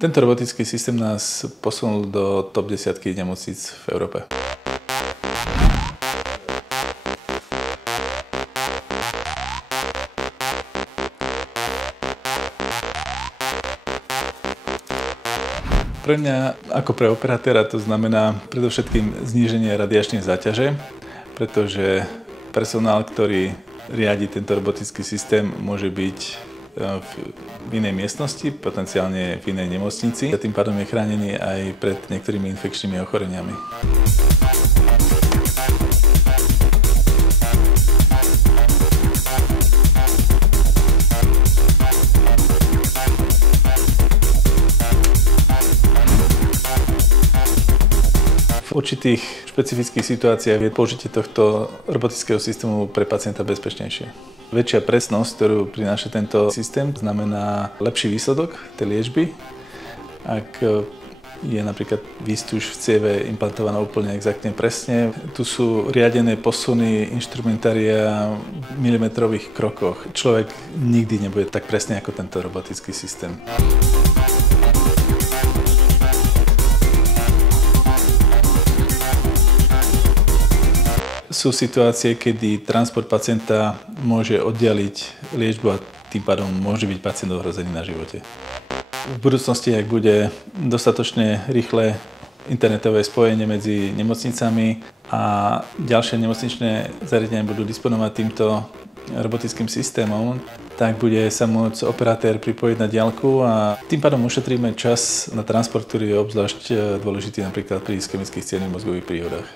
Tento robotický systém nás posunul do top 10 nemocníc v Európe. Pre mňa ako pre operatéra to znamená predovšetkým zníženie radiačnej záťaže, pretože personál, ktorý riadi tento robotický systém, môže byť v inej miestnosti, potenciálne v inej nemocnici. A tým pádom je chránený aj pred niektorými infekčnými ochoreniami. V určitých špecifických situáciách je použitie tohto robotického systému pre pacienta bezpečnejšie. Väčšia presnosť, ktorú prináša tento systém, znamená lepší výsledok tej liečby. Ak je napríklad výstuž v cieve implantovaná úplne exaktne presne, tu sú riadené posuny inštrumentária v milimetrových krokoch. Človek nikdy nebude tak presne ako tento robotický systém. Sú situácie, kedy transport pacienta môže oddialiť liečbu a tým pádom môže byť pacient ohrozený na živote. V budúcnosti, ak bude dostatočne rýchle internetové spojenie medzi nemocnicami a ďalšie nemocničné zariadenia budú disponovať týmto robotickým systémom, tak bude sa môcť operatér pripojiť na diaľku a tým pádom ušetríme čas na transport, ktorý je obzvlášť dôležitý napríklad pri ischemických cievnych mozgových príhodách.